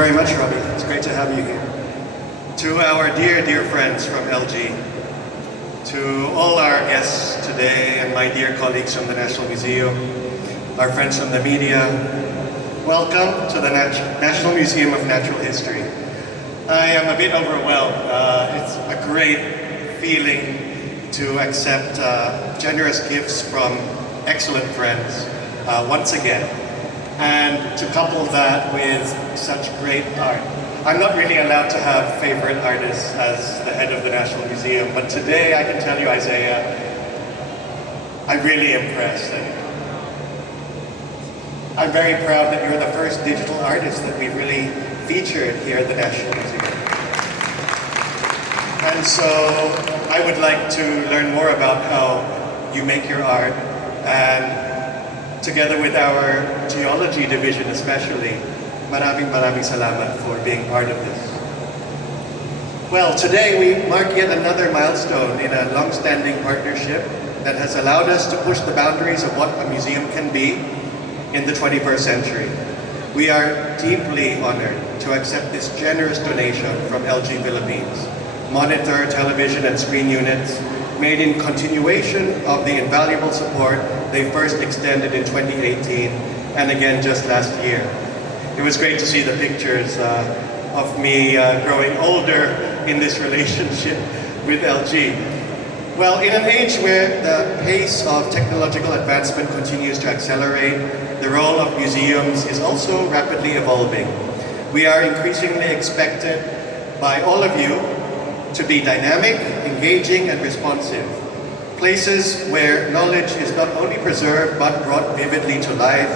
very much, Robbie. It's great to have you here. To our dear, dear friends from LG, to all our guests today and my dear colleagues from the National Museum, our friends from the media, welcome to the National Museum of Natural History. I am a bit overwhelmed. It's a great feeling to accept generous gifts from excellent friends once again, and to couple that with such great art. I'm not really allowed to have favorite artists as the head of the National Museum, but today I can tell you, Isaiah, I'm really impressed. And I'm very proud that you're the first digital artist that we've really featured here at the National Museum. And so I would like to learn more about how you make your art, and together with our geology division especially, maraming salamat for being part of this. Well, today we mark yet another milestone in a long-standing partnership that has allowed us to push the boundaries of what a museum can be in the 21st century. We are deeply honored to accept this generous donation from LG Philippines, monitor, television, and screen units, made in continuation of the invaluable support they first extended in 2018 and again just last year. It was great to see the pictures of me growing older in this relationship with LG. Well, in an age where the pace of technological advancement continues to accelerate, the role of museums is also rapidly evolving. We are increasingly expected by all of you to be dynamic, engaging, and responsive. Places where knowledge is not only preserved but brought vividly to life,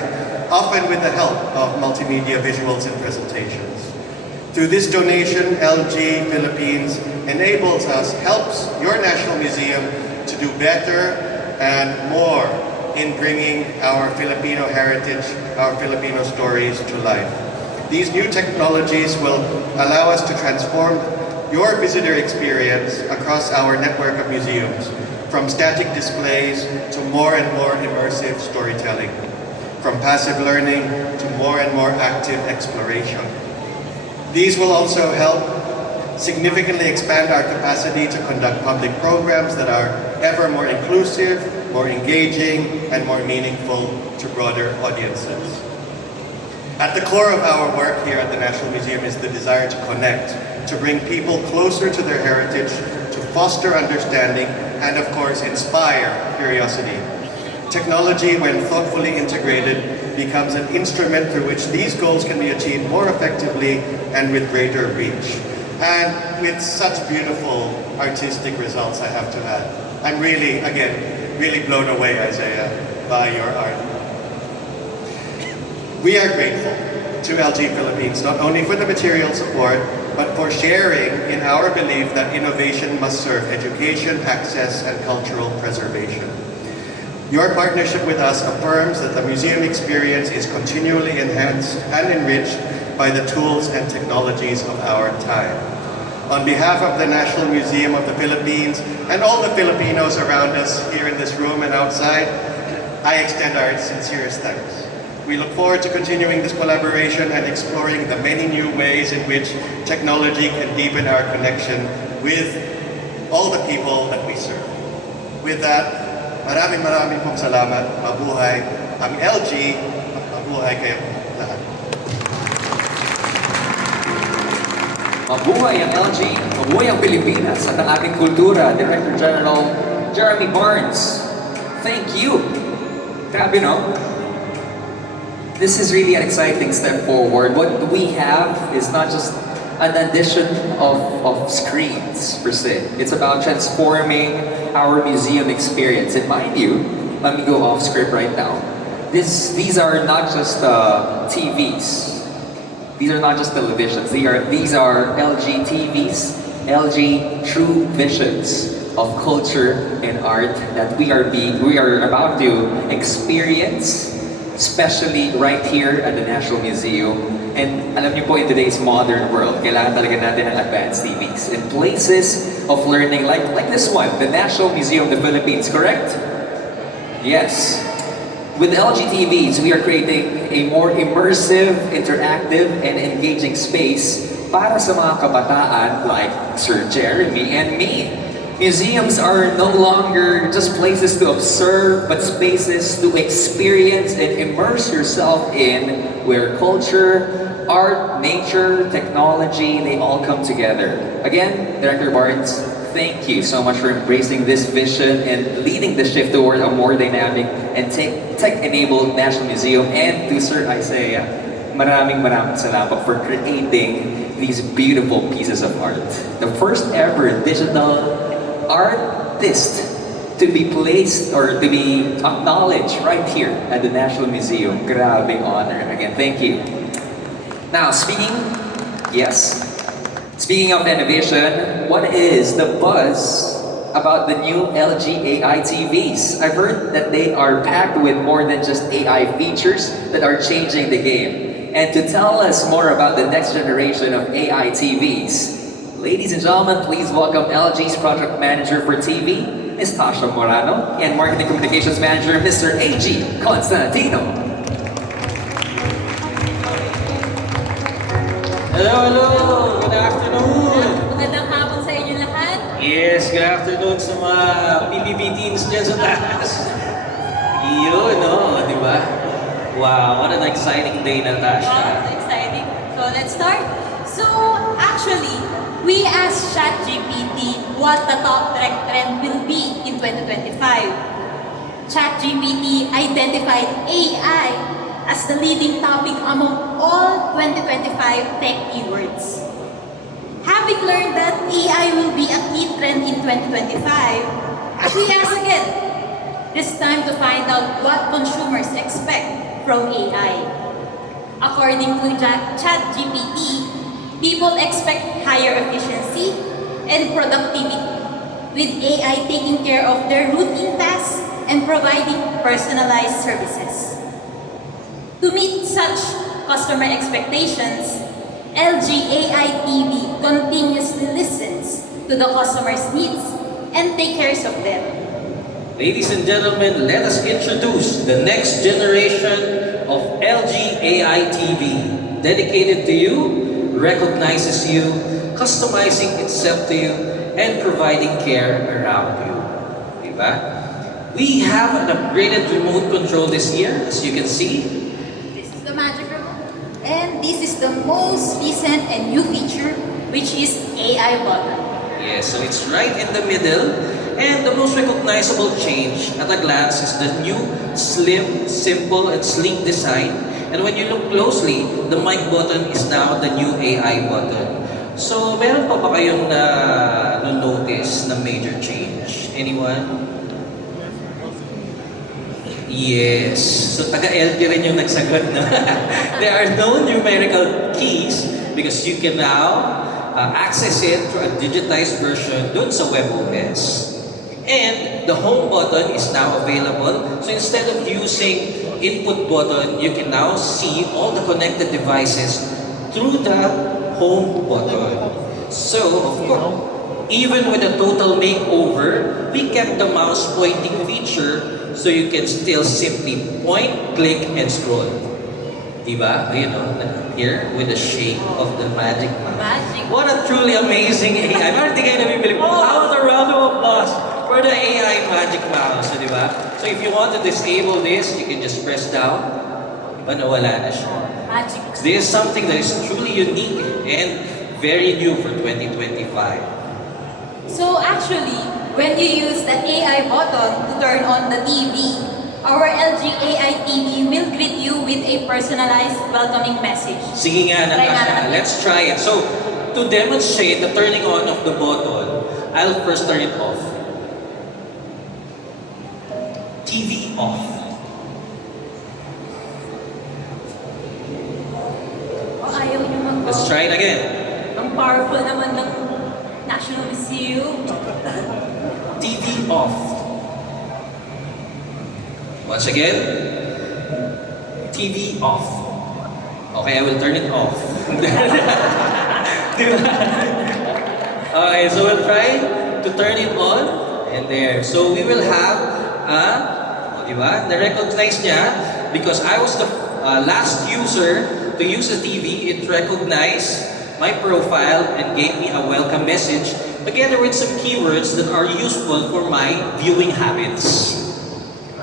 often with the help of multimedia visuals and presentations. Through this donation, LG Philippines enables us, helps your National Museum to do better and more in bringing our Filipino heritage, our Filipino stories to life. These new technologies will allow us to transform your visitor experience across our network of museums, from static displays to more and more immersive storytelling, from passive learning to more and more active exploration. These will also help significantly expand our capacity to conduct public programs that are ever more inclusive, more engaging, and more meaningful to broader audiences. At the core of our work here at the National Museum is the desire to connect, to bring people closer to their heritage, to foster understanding, and of course, inspire curiosity. Technology, when thoughtfully integrated, becomes an instrument through which these goals can be achieved more effectively and with greater reach. And with such beautiful artistic results, I have to add. I'm really, again, really blown away, Isaiah, by your art. We are grateful to LG Philippines, not only for the material support, but for sharing in our belief that innovation must serve education, access, and cultural preservation. Your partnership with us affirms that the museum experience is continually enhanced and enriched by the tools and technologies of our time. On behalf of the National Museum of the Philippines and all the Filipinos around us here in this room and outside, I extend our sincerest thanks. We look forward to continuing this collaboration and exploring the many new ways in which technology can deepen our connection with all the people that we serve. With that, maraming pong salamat. Mabuhay ang LG. Mabuhay kayo lahat. Mabuhay ang LG, mabuhay ang Pilipinas at ang ating kultura. Director General Jeremy Barnes, thank you. Grabe, no? This is really an exciting step forward. What we have is not just an addition of screens, per se. It's about transforming our museum experience. And mind you, let me go off script right now. These are not just TVs. These are not just televisions. These are LG TVs, LG true visions of culture and art that we are about to experience, especially right here at the National Museum. And alam niyo po, in today's modern world, kailangan talaga natin ng advanced TVs and places of learning like this one, the National Museum of the Philippines, correct? Yes. With LG TVs, we are creating a more immersive, interactive, and engaging space para sa mga kabataan like Sir Jeremy and me. Museums are no longer just places to observe, but spaces to experience and immerse yourself in, where culture, art, nature, technology, they all come together. Again, Director Barnes, thank you so much for embracing this vision and leading the shift toward a more dynamic and tech-enabled National Museum. And to Sir Isaiah, maraming salamat for creating these beautiful pieces of art. The first ever digital artist to be placed or to be acknowledged right here at the National Museum. Grabe honor. Again, thank you. Now, speaking of innovation, what is the buzz about the new LG AI TVs? I've heard that they are packed with more than just AI features that are changing the game. And to tell us more about the next generation of AI TVs, ladies and gentlemen, please welcome LG's Project Manager for TV, Ms. Tasha Morano, and Marketing Communications Manager, Mr. A.G. Constantino. Hello! Good afternoon! Magandang hapon sa inyo lahat. Yes, good afternoon sa mga PBB teams dyan sa taas. Yun, no? Di ba? Wow, what an exciting day, Wow, Natasha. it's exciting. So let's start. So actually, we asked ChatGPT what the top tech trend will be in 2025. ChatGPT identified AI as the leading topic among all 2025 tech keywords. Having learned that AI will be a key trend in 2025, we ask again. It's time to find out what consumers expect from AI. According to ChatGPT, people expect higher efficiency and productivity, with AI taking care of their routine tasks and providing personalized services. To meet such customer expectations, LG AI TV continuously listens to the customer's needs and takes care of them. Ladies and gentlemen, let us introduce the next generation of LG AI TV. Dedicated to you, recognizes you, customizing itself to you, and providing care around you. Diba? We have an upgraded remote control this year, as you can see. This is the Magic Remote. And this is the most recent and new feature, which is AI button. Yes, so it's right in the middle. And the most recognizable change at a glance is the new slim, simple, and sleek design. And when you look closely, the mic button is now the new AI button. So, meron pa ba kayong notice na major change? Anyone? Yes. So, taga-LG rin yung nagsagot na. There are no numerical keys because you can now access it through a digitized version dun sa WebOS. And the home button is now available. So instead of using input button, you can now see all the connected devices through the home button. So, of course, even with a total makeover, we kept the mouse pointing feature so you can still simply point, click, and scroll. Diba? You know, here with the shape of the magic mouse. Magic. What a truly amazing AI. Parang di kayo nabibili. Oh, how the round of applause for the AI magic mouse. So, diba? So if you want to disable this, you can just press down. Diba? Nawala na siya. Magic. This is something that is truly unique and very new for 2025. So actually, when you use the AI button to turn on the TV, our LG AI TV will greet you with a personalized welcoming message. Sige nga, Try nga Natasha. natin. Let's try it. So, to demonstrate the turning on of the button, I'll first turn it off. TV off. O ayaw nyo mag- Let's try it again. Ang powerful naman ng National Museum. TV off. Once again, TV off. Okay, I will turn it off. Okay, so we'll try to turn it on and there. So we will have a, what Di ba? Na-recognize niya because I was the last user to use the TV. It recognized my profile and gave me a welcome message together with some keywords that are useful for my viewing habits.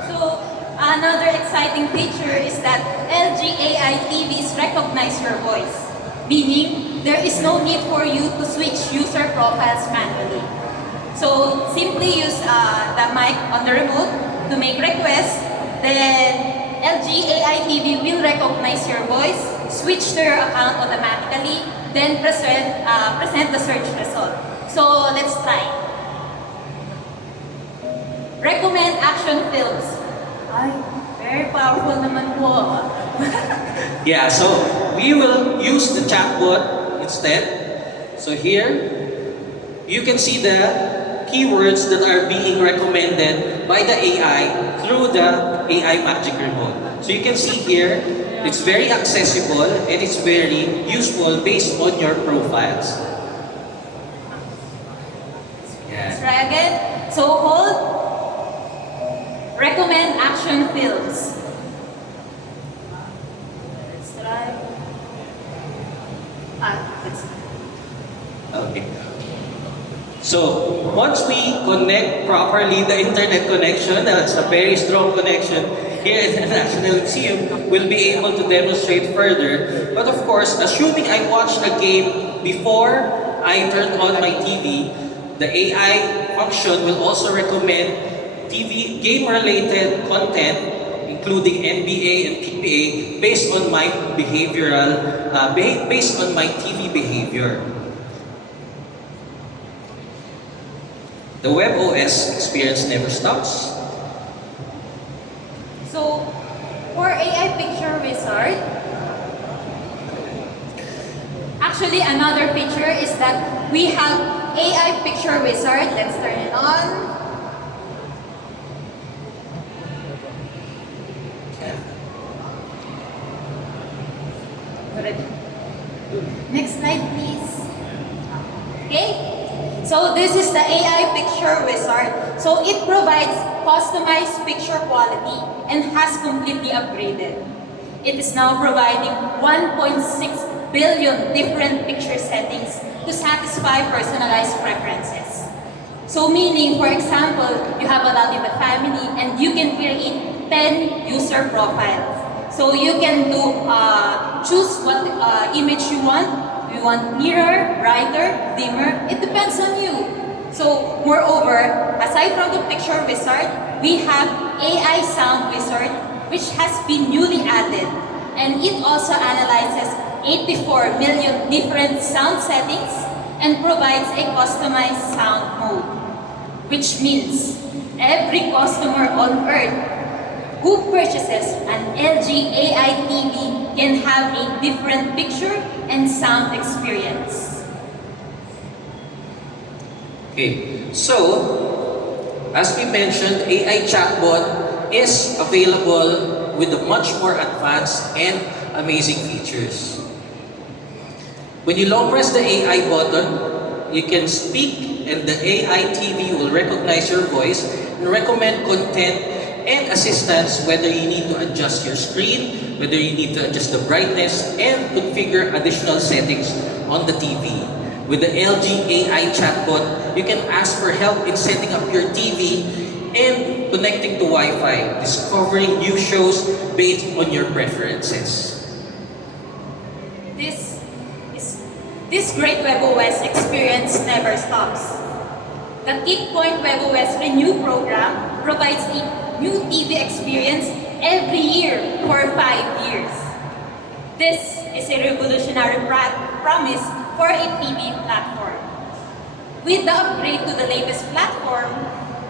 So, another exciting feature is that LG AI TVs recognize your voice, meaning there is no need for you to switch user profiles manually. So, simply use the mic on the remote to make requests, then LG AI TV will recognize your voice, switch to your account automatically, then present the search result. So, let's try. Recommend action films. Ay, very powerful naman po. Yeah, so we will use the chatbot instead. So here, you can see the keywords that are being recommended by the AI through the AI Magic Remote. So you can see here, it's very accessible and it's very useful based on your profiles. Let's Yeah. try again. So, hold. Recommend action films. Let's try. Let's Okay. So, once we connect properly the internet connection, that's a very strong connection, here at the National Museum, we'll be able to demonstrate further. But of course, assuming I watched a game before I turned on my TV, the AI function will also recommend TV game-related content, including NBA and PBA, based on my based on my TV behavior. The WebOS experience never stops. So, for AI Picture Wizard, actually another feature is that we have AI Picture Wizard. Let's turn it on. Good. Next slide, please. Okay? So this is the AI Picture Wizard. So it provides customized picture quality and has completely upgraded. It is now providing 1.6 billion different picture settings to satisfy personalized preferences. So meaning, for example, you have a lot in the family and you can create 10 user profiles. So you can choose what image you want. Do you want nearer, brighter, dimmer? It depends on you. So moreover, aside from the picture wizard, we have AI sound wizard, which has been newly added. And it also analyzes 84 million different sound settings and provides a customized sound mode. Which means every customer on earth who purchases an LG AI TV can have a different picture and sound experience. Okay, so as we mentioned, AI chatbot is available with a much more advanced and amazing features. When you long press the AI button, you can speak and the AI TV will recognize your voice and recommend content and assistance, whether you need to adjust your screen, whether you need to adjust the brightness, and configure additional settings on the TV. With the LG AI chatbot, you can ask for help in setting up your TV and connecting to Wi-Fi, discovering new shows based on your preferences. This great WebOS experience never stops. The KidPoint WebOS Renew program provides a new TV experience every year for 5 years. This is a revolutionary promise for a TV platform. With the upgrade to the latest platform,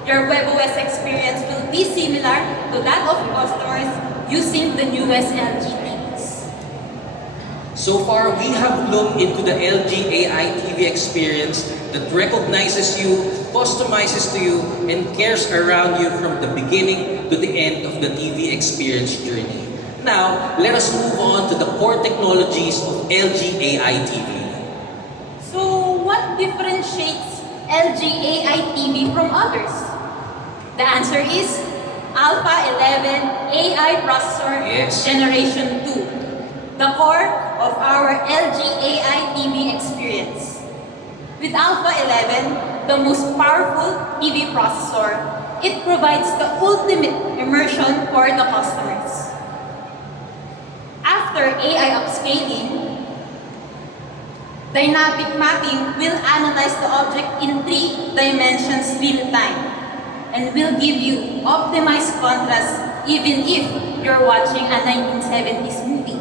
your WebOS experience will be similar to that of customers using the newest LG TVs. So far, we have looked into the LG AI TV experience that recognizes you, customizes to you, and cares around you from the beginning to the end of the TV experience journey. Now, let us move on to the core technologies of LG AI TV. So, what differentiates LG AI TV from others? The answer is Alpha 11 AI processor Yes. Generation 2, the core of our LG AI TV experience. With Alpha 11, the most powerful TV processor, it provides the ultimate immersion for the customers. After AI upscaling, dynamic mapping will analyze the object in 3 dimensions real time and will give you optimized contrast even if you're watching a 1970s movie.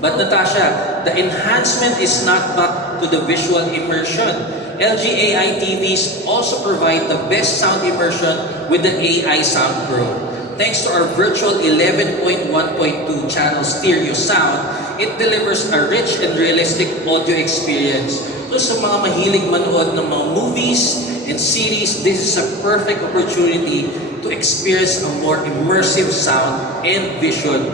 But Natasha, the enhancement is not back to the visual immersion. LG AI TVs also provide the best sound immersion with the AI Sound Pro. Thanks to our virtual 11.1.2 channel stereo sound, it delivers a rich and realistic audio experience. So sa mga mahilig manood ng mga movies and series, this is a perfect opportunity to experience a more immersive sound and visual.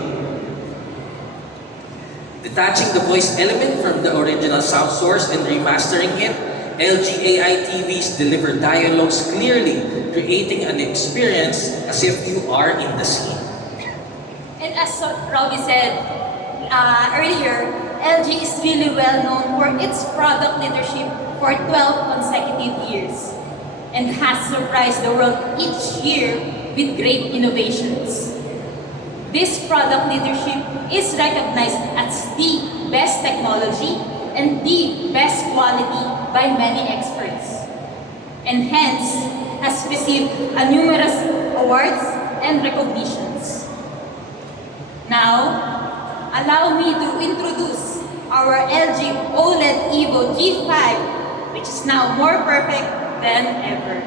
Detaching the voice element from the original sound source and remastering it, LG AI TVs deliver dialogues clearly, creating an experience as if you are in the scene. And as Robbie said earlier, LG is really well known for its product leadership for 12 consecutive years and has surprised the world each year with great innovations. This product leadership is recognized as the best technology and the best quality by many experts, and hence has received numerous awards and recognitions. Now, allow me to introduce our LG OLED EVO G5, which is now more perfect than ever.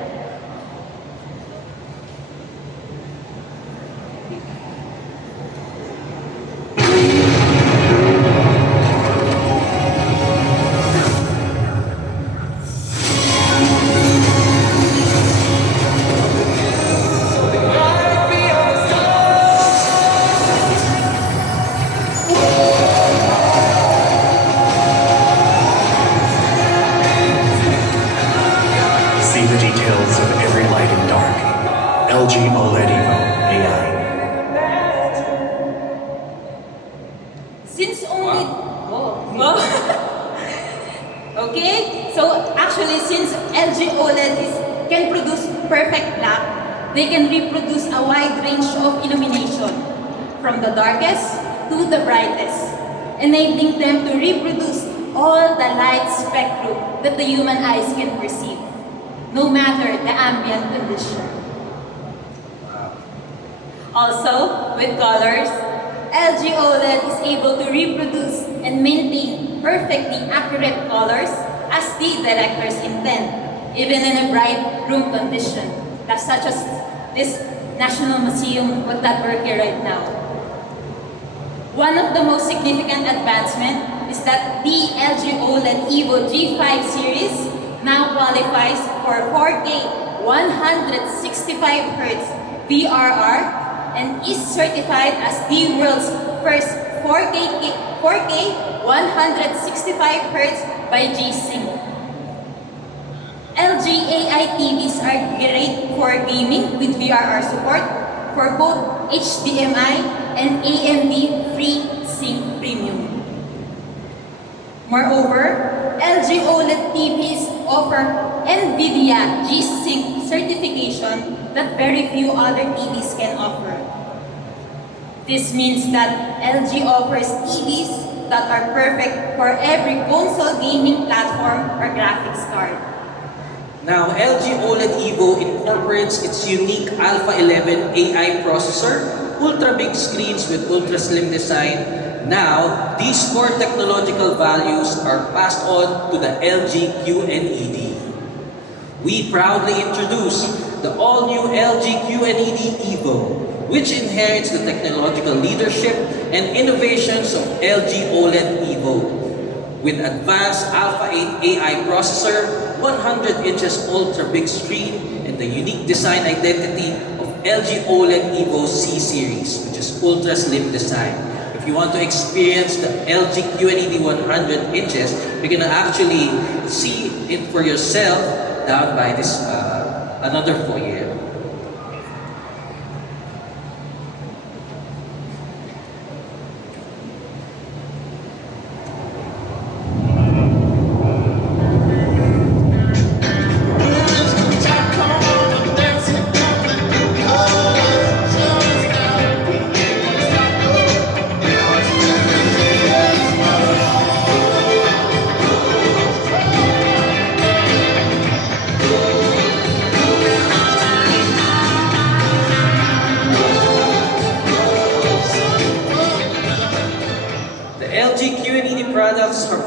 See the details of every light and dark. LG OLED EVO AI. Since only... Oh. Okay, so actually since LG OLED can produce perfect black, they can reproduce a wide range of illumination, from the darkest to the brightest, enabling them to reproduce all the light spectrum that the human eyes can perceive, no matter the ambient condition. Also, with colors, LG OLED is able to reproduce and maintain perfectly accurate colors as the directors intend, even in a bright room condition, such as this National Museum that we're here right now. One of the most significant advancement is that the LG OLED EVO G5 series now qualifies for 4K 165Hz VRR and is certified as the world's first 4K 165Hz by G-Sync. LG AI TVs are great for gaming with VRR support for both HDMI and AMD FreeSync Premium. Moreover, LG OLED TVs offer NVIDIA G-Sync certification that very few other TVs can offer. This means that LG offers TVs that are perfect for every console gaming platform or graphics card. Now, LG OLED EVO incorporates its unique Alpha 11 AI processor, ultra big screens with ultra slim design. Now, these core technological values are passed on to the LG QNED. We proudly introduce the all-new LG QNED EVO, which inherits the technological leadership and innovations of LG OLED EVO. With advanced Alpha 8 AI processor, 100 inches ultra big screen, and the unique design identity of LG OLED EVO C series, which is ultra slim design. If you want to experience the LG QNED 100 inches, you're gonna actually see it for yourself down by this another foyer.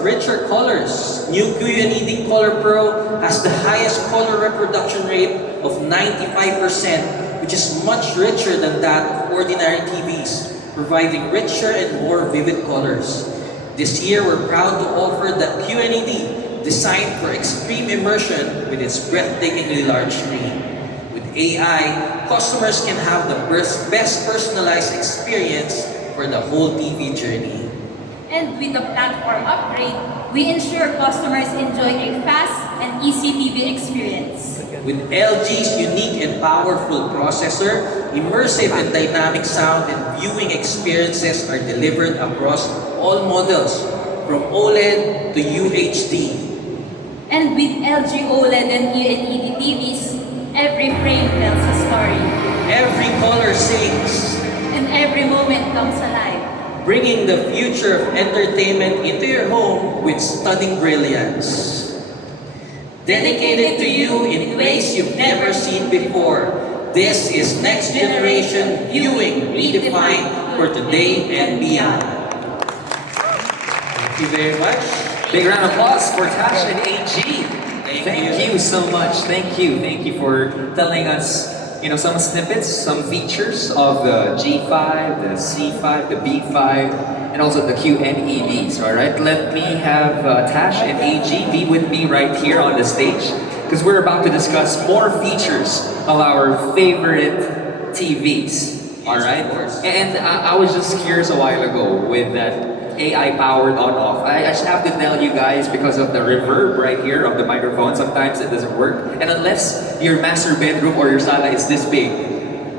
richer colors. New QNED Color Pro has the highest color reproduction rate of 95%, which is much richer than that of ordinary TVs, providing richer and more vivid colors. This year, we're proud to offer the QNED, designed for extreme immersion with its breathtakingly large screen. With AI, customers can have the best personalized experience for the whole TV journey. And with the platform upgrade, we ensure customers enjoy a fast and easy TV experience. With LG's unique and powerful processor, immersive and dynamic sound and viewing experiences are delivered across all models, from OLED to UHD. And with LG OLED and QLED TVs, every frame tells a story, Every color sings, and every moment comes alive. bringing the future of entertainment into your home with stunning brilliance. Dedicated to you in ways you've never seen before, this is Next Generation Viewing Redefined for today and beyond. Thank you very much. Big round of applause for Tash and AG. Thank you so much. Thank you for telling us, some snippets, some features of the G5, the C5, the B5, and also the QNEDs. All right, let me have Tash and AG be with me right here on the stage, because we're about to discuss more features of our favorite TVs. All right, and I was just curious a while ago with that AI-powered on-off. I just have to tell you guys, because of the reverb right here of the microphone, sometimes it doesn't work. And unless your master bedroom or your sala is this big,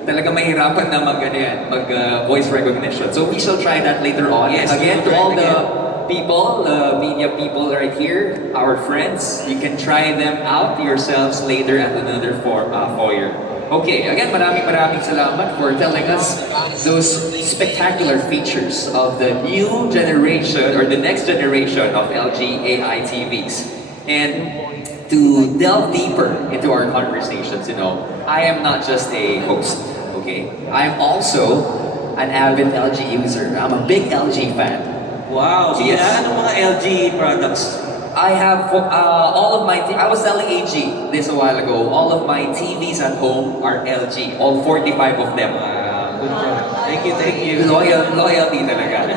talaga mahirapan na mag voice recognition. So we shall try that later on. Yes, Again, to we'll all try it the people, the media people right here, our friends, you can try them out yourselves later at another foyer. Okay, again, maraming salamat for telling us those spectacular features of the new generation or the next generation of LG AI TVs. And to delve deeper into our conversations, I am not just a host, okay? I'm also an avid LG user. I'm a big LG fan. Wow, so Yes. anong mga LG products? I have all of my. I was telling AG this a while ago. All of my TVs at home are LG. All 45 of them. Wow, good job. Thank you. Loyalty talaga.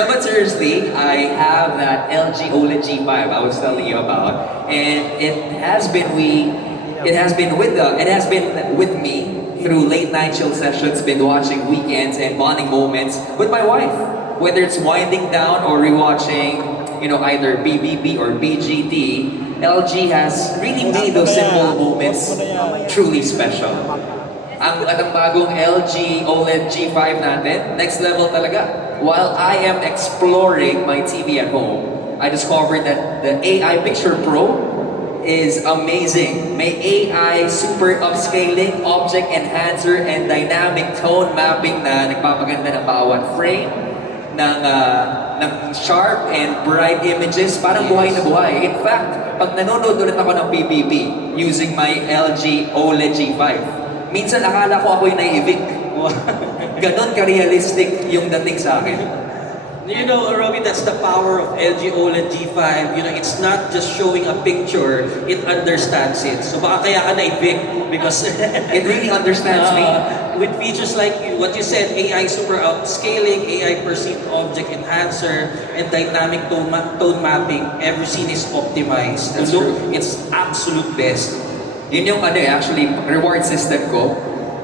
No, but seriously, I have that LG OLED G5 I was telling you about, and it has been with me through late night chill sessions, been watching weekends and bonding moments with my wife. Whether it's winding down or rewatching, either BBB or BGT, LG has really made those simple moments truly special. Ang bagong LG OLED G5 natin, next level talaga. While I am exploring my TV at home, I discovered that the AI Picture Pro is amazing. May AI super upscaling, object enhancer, and dynamic tone mapping na nagpapaganda ng bawat frame ng sharp and bright images, parang buhay na buhay. In fact, pag nanonood ulit ako ng PBB using my LG OLED G5, minsan akala ko ako'y naiibig. Ganon ka-realistic yung dating sa akin. Robbie, that's the power of LG OLED G5. It's not just showing a picture, it understands it. So baka kaya ka naibig because It really understands me. with features like what you said, AI super upscaling, AI perceived object enhancer, and dynamic tone mapping, every scene is optimized. That's Look, true. it's absolute best. Yun yung actually reward system ko.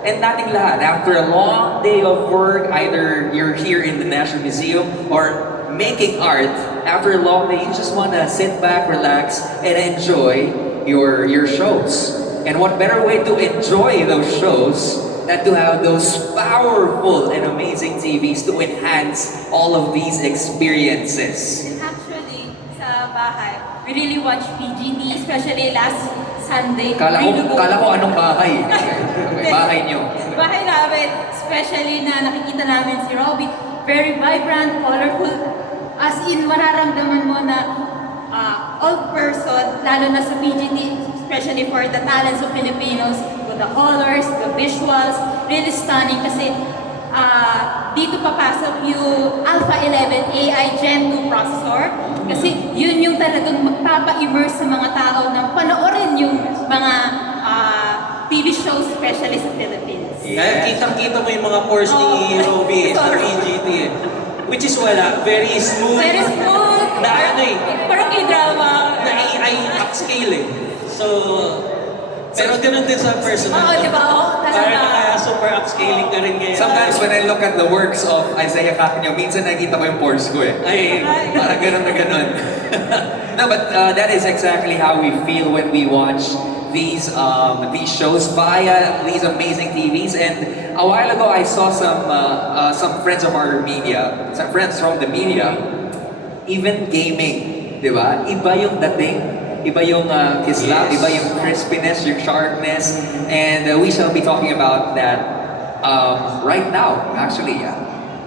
And dating lahat, after a long day of work, either you're here in the National Museum or making art, after a long day, you just want to sit back, relax, and enjoy your shows. And what better way to enjoy those shows than to have those powerful and amazing TVs to enhance all of these experiences. Actually, sa bahay, we really watch PGT, especially last Sunday. Kala ko anong bahay. Okay, bahay nyo. Bahay namin, especially na nakikita namin si Robbie, very vibrant, colorful, as in mararamdaman mo na all person, lalo na sa PGT, especially for the talents of Filipinos, with the colors, the visuals, really stunning kasi dito papasok yung Alpha 11 AI Gen 2 processor. Kasi yun yung talagang magpapa-immerse sa mga tao na panoorin yung mga TV shows, especially sa Philippines. Kaya kitang-kita mo yung mga pores ni Robby sa Sorry. PGT eh. Which is wala, very smooth. Very smooth. Na ano eh, Parang k-drama. na AI upscale eh. So, pero ganun din sa personal. Oo, di ba? Oo, Parang talaga. naka-super upscaling ka rin ngayon. Sometimes when I look at the works of Isaiah Cacanio, minsan nakikita ko yung pores ko eh. Ay, Parang ganun na ganun. No, but that is exactly how we feel when we watch these shows via these amazing TVs. And a while ago, I saw some friends of our media, some friends from the media, even gaming, di ba? Iba yung dating, iba yung kislap, Yes. iba yung crispiness, yung sharpness, and we shall be talking about that right now, actually, yeah.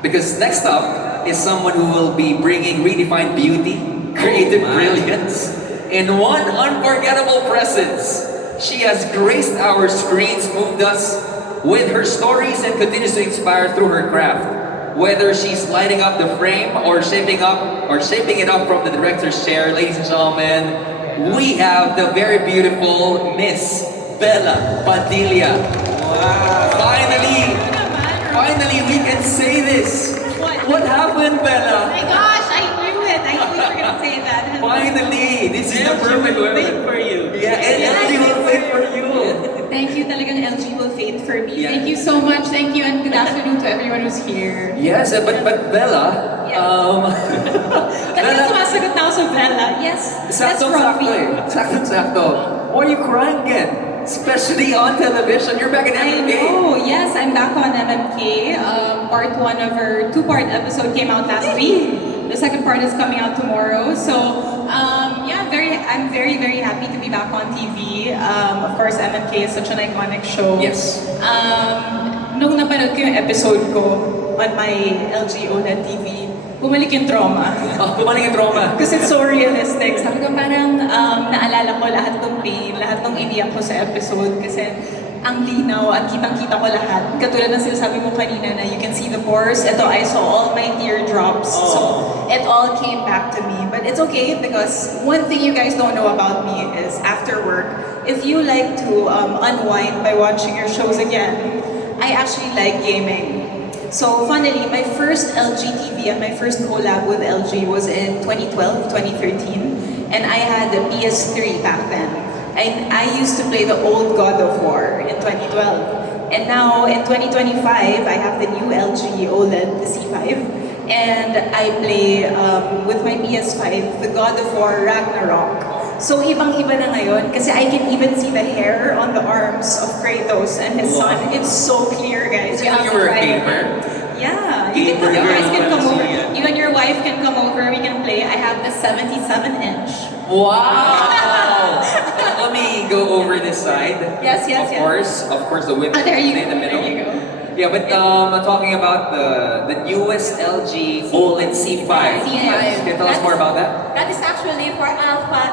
Because next up is someone who will be bringing redefined beauty, creative my. brilliance, and one unforgettable presence. She has graced our screens, moved us with her stories, and continues to inspire through her craft. Whether she's lighting up the frame or shaping it up from the director's chair, ladies and gentlemen, we have the very beautiful Miss Bella Padilla. Finally, we can say this. What happened, Oh Bella? my gosh, I knew it. I knew you were gonna say that. Finally, this is the perfect wait woman. for you. Yeah, and LG will wait for you. Thank you, talagang LG will fade for me. Yeah. Thank you so much. Thank you, and good afternoon to everyone who's here. Yes, but Bella, Yes. Talagang Bella, sumasagot na ako sa Bella. Yes, that's saktong-sakto Robbie. eh. Saktong-sakto. Why are you crying again? Especially on television. You're back in I MMK. know, yes, I'm back on MMK. Part 1 of our 2-part episode came out last week. The second part is coming out tomorrow. So, yeah, I'm very, very happy to be back on TV. Of course, MMK is such an iconic show. Yes. Nung napanood ko yung episode ko on my LG OLED TV, bumalik yung trauma. Oh, bumalik yung trauma. Because it's so realistic. Sabi ko parang naalala ko lahat ng pain, lahat ng iniyak ko sa episode kasi ang linaw at kitang-kita ko lahat. Katulad ng sinasabi mo kanina na you can see the pores. Ito, I saw all my teardrops. So, it all came back to me. But it's okay because one thing you guys don't know about me is after work, if you like to unwind by watching your shows again, I actually like gaming. So funnily, my first LG TV and my first collab with LG was in 2012, 2013. And I had a PS3 back then. I used to play the old God of War in 2012. And now in 2025, I have the new LG OLED, the C5. And I play with my PS5, the God of War Ragnarok. So ibang-iba na ngayon kasi I can even see the hair on the arms of Kratos and his son. It's so clear, guys. You have to were a try it. gamer? Yeah, Gamer you guys can girl, come over. yeah. You and your wife can come over. We can play. I have the 77-inch. Wow! Let me go over this side. Yes, yes, Of yes. course, the women There you in the go. middle. There you go. Yeah, but talking about the newest LG OLED C5. C5. Can you tell us more about that? That is actually for Alpha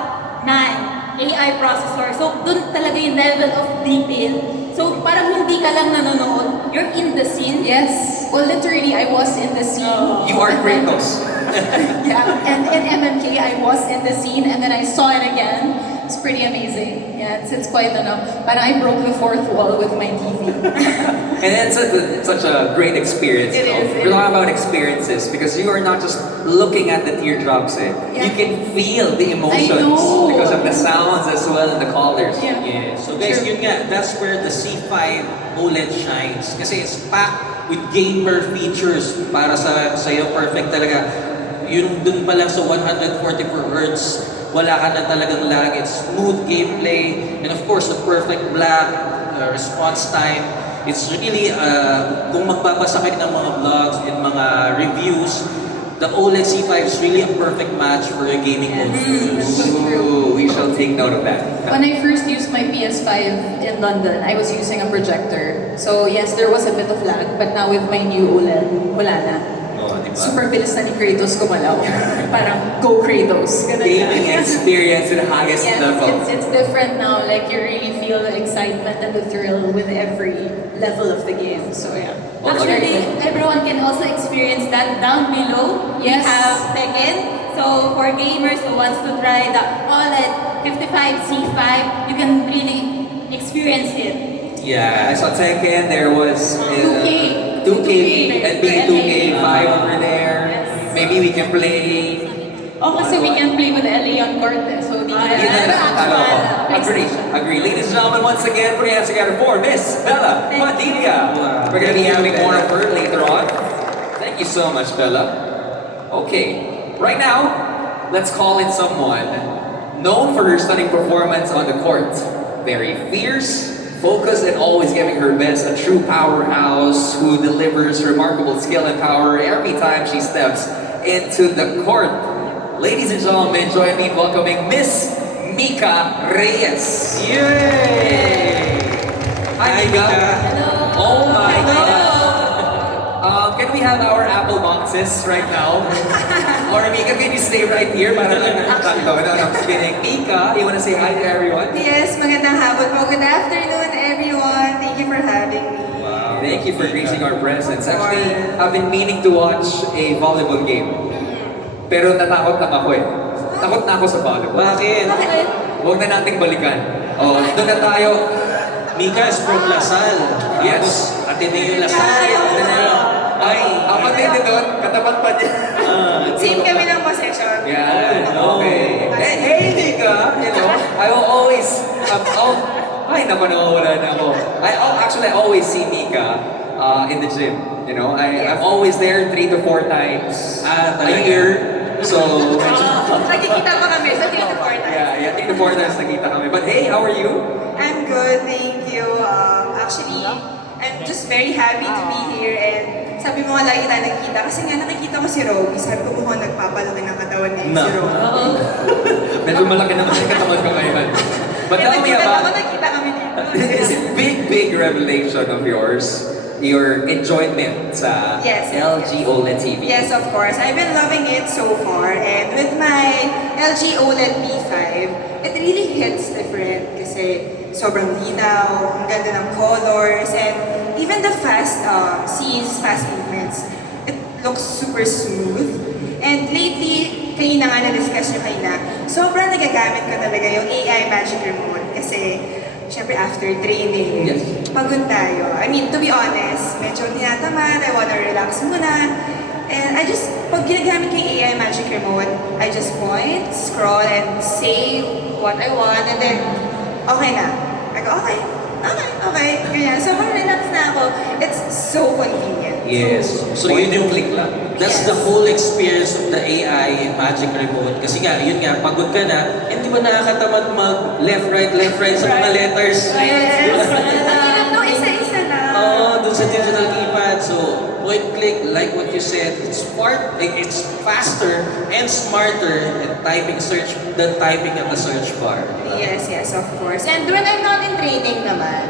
9 AI processor. So, dun talaga yung level of detail. So, parang hindi ka lang nanonood, you're in the scene. Yes. Well, literally, I was in the scene. You are Kratos. Yeah, and in MMK, I was in the scene, and then I saw it again. It's pretty amazing. Yeah, it's quite enough. But I broke the fourth wall with my TV. And it's such a great experience. It though. is, it We're talking is. about experiences because you are not just looking at the teardrops. You Yeah. can feel the emotions know. because of the sounds as well and the colors. Yeah. Yeah. So guys, True. yun nga, that's where the C5 OLED shines. Kasi it's packed with gamer features para sa sa'yo. Perfect talaga. Yung dun pa lang sa 144 Hz, wala ka na talagang lag. It's smooth gameplay. And of course, the perfect black response time. It's really, kung magbabasa kayo ng mga vlogs and mga reviews, the OLED C5 is really a perfect match for your gaming modes. Ooh, we shall take note of that. When I first used my PS5 in London, I was using a projector. So yes, there was a bit of lag, but now with my new OLED, wala na. Oh, di ba? Super bilis na ni Kratos gumalaw. Parang, go Kratos. Ganun na. Gaming experience at the highest Yes, level. it's different now. Like you really feel the excitement excitement and the thrill with every level of the game. So yeah. Actually, everyone can also experience that down below. Yes. We have Tekken. So for gamers who wants to try the OLED 55C5, you can really experience it. I saw Tekken, there was 2K. 2K, NBA 2K5 over there. Yes. Maybe we can play. Oh, kasi we can play with LA on court eh. So di Ah, ka Yun na lang, actual, Agree. Ladies and gentlemen, once again, put your hands together for Miss Bella Padilla. We're gonna be having more of her later on. Thank you so much, Bella. Okay, right now, let's call in someone known for her stunning performance on the court. Very fierce, focused, and always giving her best. A true powerhouse who delivers remarkable skill and power every time she steps into the court. Ladies and gentlemen, join me in welcoming Miss Mika Reyes. Yay! Hi, Mika. Hello. Oh my Hello. God. Can we have our apple boxes right now? Or Mika, can you stay right here? Para lang no, I'm just kidding. Mika, you wanna say hi to everyone? Yes, magandang hapon po. Good afternoon, everyone. Thank you for having me. Wow. Thank you for gracing our presence. Actually, I've been meaning to watch a volleyball game. Pero natakot lang ako eh. Takot na ako sa volleyball. Bakit? Huwag na nating balikan. Oh, doon na tayo. Mika is from Lasal. Yes. Ateneo Lasal. Ay, ang matindi doon, katapat pa niya. Same kami ng possession. Yeah, Oh. okay. Hey, Mika, you know, I will always, ay, naku, nawawala na ako. I always see Mika in the gym. You know, I'm always there 3 to 4 times a talaga? year. So, Nagkikita pa kami sa 3 to 4 times. yeah, 3 to 4 times nakita kami. But hey, how are you? I'm good, thank you. Actually, I'm just very happy to be here and sabi mo nga lagi tayo nagkita kasi nga nakikita ko si Roby. Sabi ko mukhang nagpapalaki ng katawan niya si Roby. Medyo malaki naman yung katawan ko ngayon. But tell me Nagkita about ako, nagkita kami dito. this big revelation of yours. Your enjoyment sa Yes. LG OLED TV. Yes, of course. I've been loving it so far. And with my LG OLED B5, it really hits different kasi sobrang linaw, ang ganda ng colors, and even the fast fast movements, it looks super smooth. And lately, kanina nga na-discuss nyo kanina, sobrang nagagamit ko talaga yung AI Magic Remote kasi syempre after training, Yes. pagod tayo. I mean, to be honest, medyo tinatamad, I wanna relax muna. And pag ginagamit ko yung AI Magic Remote, I just point, scroll, and say what I want, and then, okay na. I go, okay, ganyan. So, relax na ako. It's so convenient. Yes. So Point yun yung and click lang. That's the whole experience of the AI Magic Remote. Kasi nga, yun nga, pagod ka na, hindi ba nakakatamad mag left, right sa mga letters? Yes. Ang no, isa-isa na. Oo, dun sa digital keypad. So, point click, like what you said, it's faster and smarter at than typing at the search bar. Yes, of course. And when I'm not in training naman,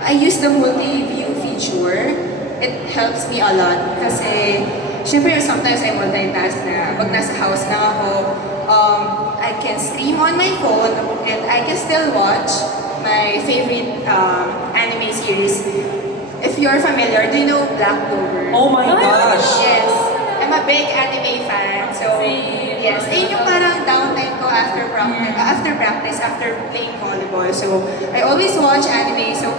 I use the multi-view feature. It helps me a lot kasi syempre sometimes I multitask na pag nasa house lang ako, I can stream on my phone and I can still watch my favorite anime series. If you're familiar, do you know Black Clover? Oh my gosh! Yes. I'm a big anime fan. So, yes. Ayun yung parang downtime ko after practice, after playing volleyball. So, I always watch anime. So,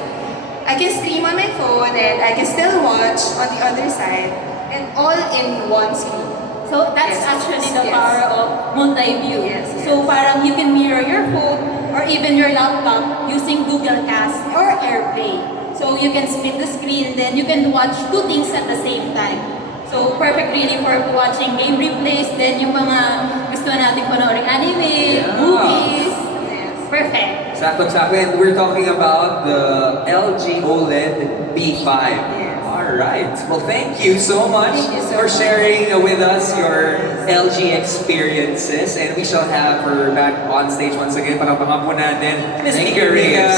I can stream on my phone and I can still watch on the other side and all in one screen. So that's Yes. actually the Yes. power of multi-view. Yes, yes. So parang you can mirror your phone or even your laptop using Google Cast or AirPlay. So you can split the screen, then you can watch 2 things at the same time. So perfect really for watching game replays, then yung mga gusto natin panoorin anime, Yeah. movies. Yes. Perfect. Sakto-sakto. And we're talking about the LG OLED B5. Yes. Alright. Well, thank you so much Thank you so for much. sharing with us your LG experiences. And we shall have her back on stage once again. Panapangan po natin, Ms. Thank Mika you, Mika. Reyes.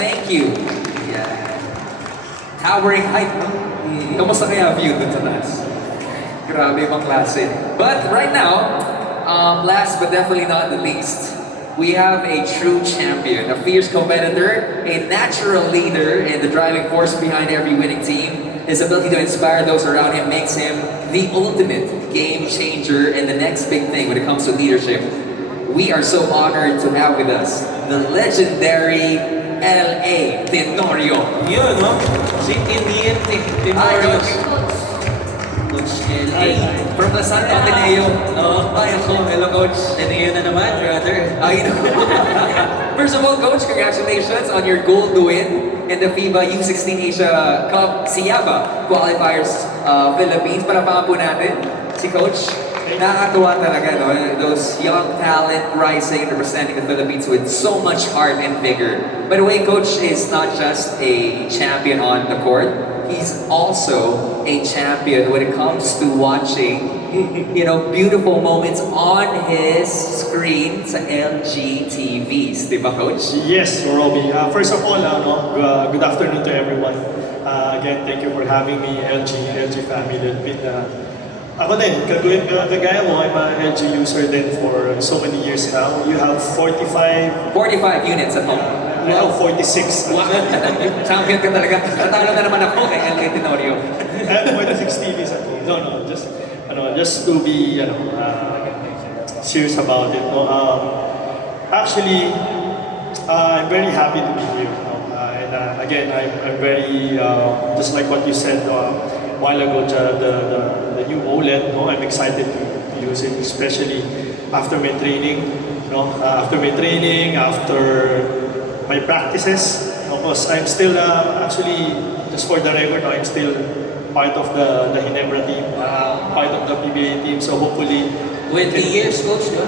Thank you. Yeah. Towering height, no? Kamusta kaya view dun sa taas? Grabe ibang klase. But right now, last but definitely not the least, we have a true champion, a fierce competitor, a natural leader, and the driving force behind every winning team. His ability to inspire those around him makes him the ultimate game changer and the next big thing when it comes to leadership. We are so honored to have with us the legendary L.A. Tenorio. Yun, no? Si Tiniente, Timorios. Coach. Coach L.A. From the San Ateneo. No? Ay, hello, Coach. Ateneo na naman, brother. I know. First of all, Coach, congratulations on your gold win in the FIBA U16 Asia Cup Siaba qualifiers Philippines. Palakpakan po natin si Coach. Nakakatuwa talaga, no? Those young talent rising and representing the Philippines with so much heart and vigor. By the way, Coach is not just a champion on the court, he's also a champion when it comes to watching, beautiful moments on his screen sa LG TVs. Di ba, Coach? Yes, Robbie. First of all, good afternoon to everyone. Again, thank you for having me, LG family. Ako din, kagaya mo, I'm a LG user din for so many years now. You have 45, 45 units at home. I have 46. Champion ka talaga. Natalo na naman ako kay LA Tenorio. I have 46 TVs at home. No, just to be, serious about it. No, actually, I'm very happy to be here. And again, I'm very, just like what you said a while ago, the new OLED. No, I'm excited to use it, especially after my training. After my practices. Because I'm still actually, just for the record, I'm still part of the Ginebra team, part of the PBA team. So hopefully, 20 years, Coach, no?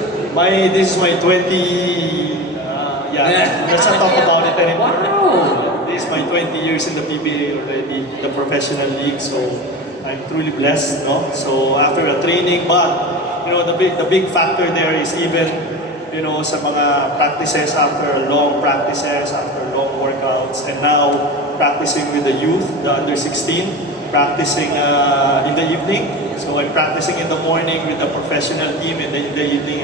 this is my 20. Let's not talk about it anymore. Wow! This is my 20 years in the PBA already, the professional league. So I'm truly blessed. No? So after a training, but the big factor there is even sa mga practices after long workouts, and now practicing with the youth, the under 16, practicing in the evening. So I'm practicing in the morning with the professional team, and in the evening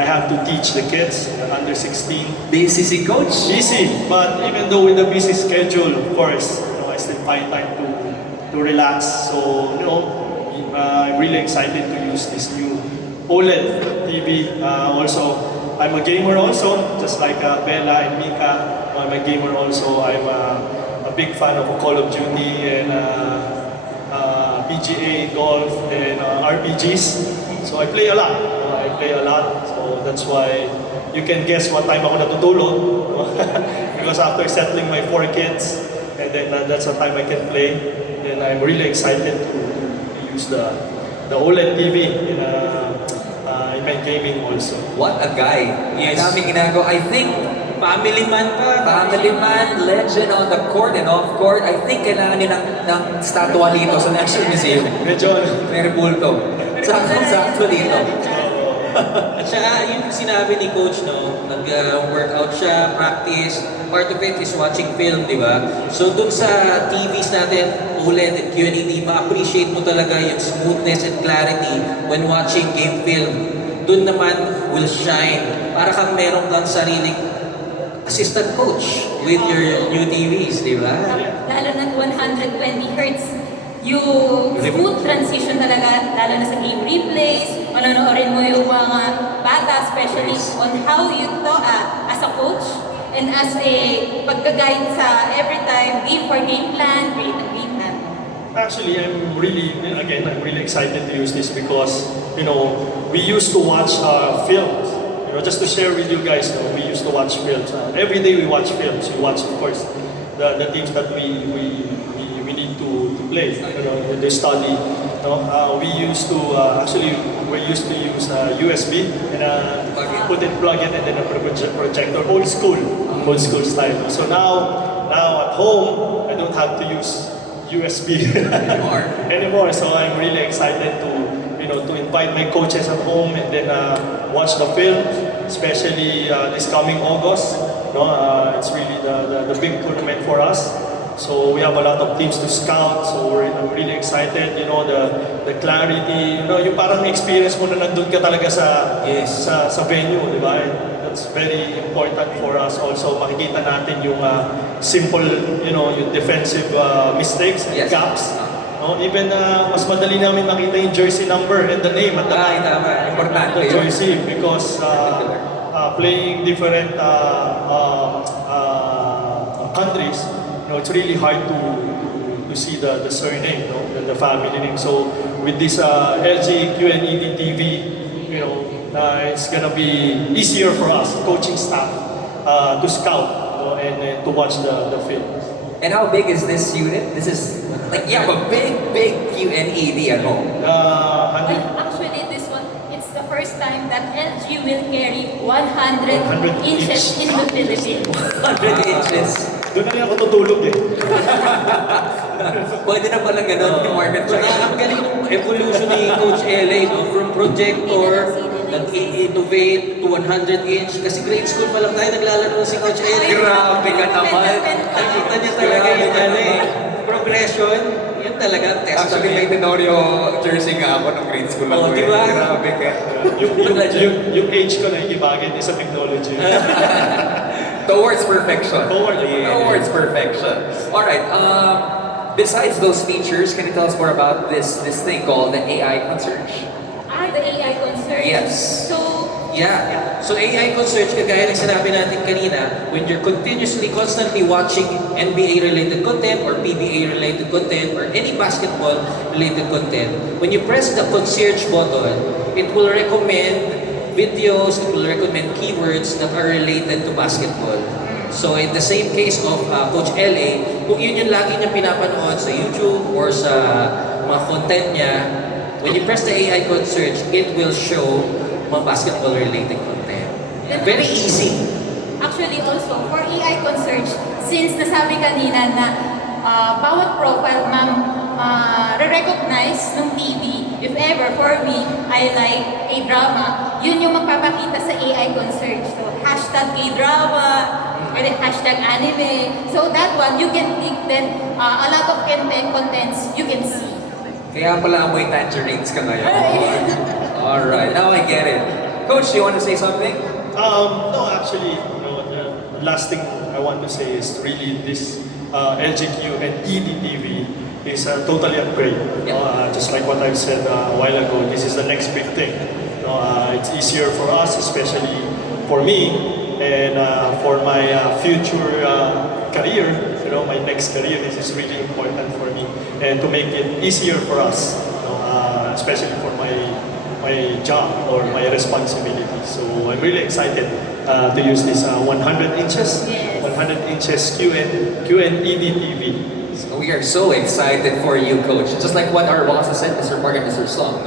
I have to teach the kids, the under 16. Busy si Coach. Busy, but even though with the busy schedule, of course, I still find time to relax. So, I'm really excited to use this new OLED TV. Also, I'm a gamer also, just like Bella and Mika. I'm a gamer also. I'm a big fan of Call of Duty and PGA, golf, and RPGs. So I play a lot. So that's why you can guess what time ako natutulog. Because after settling my 4 kids, and then that's the time I can play. Then I'm really excited to use the OLED TV in my gaming also. What a guy. Yes. Daming ginagawa. I think Family man pa. family man, legend on the court and off court. I think kailangan niya ng statwa dito sa National Museum. Medyo May rebulto. Sakto dito. At saka, yung sinabi ni Coach, no, nag-workout siya, practice, part of it is watching film, di ba? So, dun sa TVs natin, OLED and QLED, ma-appreciate mo talaga yung smoothness and clarity when watching game film. Dun naman will shine. Para kang meron kang sariling assistant coach with your new TVs, di ba? Lalo na 120 Hz. Yung smooth transition talaga, lalo na sa game replays, manonoodin mo yung mga bata, especially on how you as a coach and as a pagka-guide sa every time, game for game plan, create a game plan. Actually, I'm really excited to use this because, we used to watch films. Just to share with you guys, we used to watch films. Every day we watch films. We watch, of course, the teams that we need to play. They study. We used to use USB and plug it, and then a projector. Old school style. So now at home, I don't have to use USB anymore. So I'm really excited to invite my coaches at home and then watch the film, especially this coming August. It's really the big tournament for us. So we have a lot of teams to scout. So I'm really excited. The clarity. Yung parang experience mo na nandun ka talaga sa venue, di ba? It's very important for us also makikita natin yung simple, yung defensive mistakes and Yes. gaps. No? Even mas madali namin makita yung jersey number and the name at the Ay, back tama. Importante of the yun. jersey because playing different countries, it's really hard to see the surname, the family name. So with this LG QNED TV, it's gonna be easier for us, coaching staff, to scout and to watch the film. And how big is this unit? This is like you have a big QNED at home. 100 Well, actually, this one, it's the first time that LG will carry 100 100 inches inch. in the Philippines. 100 inches. Doon na rin ako tutulog eh. Pwede na palang ganun yung market Saka price. ang galing ng evolution ni Coach LA, no? From projector, nag-innovate to 100-inch. Kasi grade school pa lang tayo naglalaro si Coach LA. Grabe ka naman. Nakita niya talaga yung progression. Yun talaga ang test. Actually, may Tenorio jersey nga ako nung grade school ako. Oh, di ba? Grabe ka. yung age ko na ibagay din sa technology. Towards perfection. Yeah. Towards perfection. All right. Besides those features, can you tell us more about this thing called the AI concierge? The AI concern. Yes. So, Yeah. So AI concierge, kagaya ng sinabi natin kanina, when you're constantly watching NBA-related content or PBA-related content or any basketball-related content, when you press the concierge button, it will recommend videos, it will recommend keywords that are related to basketball. So in the same case of Coach LA, kung yun yung lagi niya pinapanood sa YouTube or sa mga content niya, when you press the AI concierge, it will show mga basketball-related content. Very easy. actually also, for AI concierge, since nasabi kanina na bawat profile re-recognize ng TV, if ever, for me, I like K-drama, yun yung magpapakita sa AI concierge. So, hashtag K-drama, or the hashtag anime. So that one, you can click then a lot of contents you can see. Kaya pala amoy tangerines ka ngayon. Alright, now I get it. Coach, do you want to say something? No, actually, the last thing I want to say is really this LGQ and EDTV is a totally upgrade. Just like what I've said a while ago, this is the next big thing. It's easier for us, especially for me, and for my future career, my next career, this is really important for me, and to make it easier for us, especially for my job or my responsibility. So I'm really excited to use this 100 inches, Yes. 100 inches QNED TV. We are so excited for you, Coach. Just like what our bosses said, Mr. Morgan, Mr. Slong,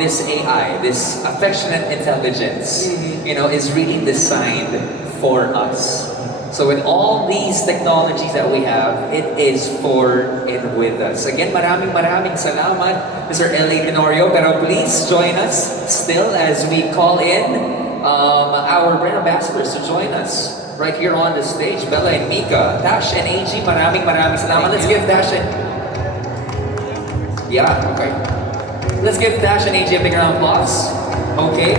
this AI, this affectionate intelligence, is really designed for us. So with all these technologies that we have, it is for and with us. Again, maraming salamat, Mr. L.A. Tenorio. Pero please join us still as we call in our brand ambassadors to join us right here on the stage. Bella and Mika, Dash and AG, maraming salamat. Let's give Dash and... Yeah, okay. Let's give Dash and AG a big round of applause. Okay.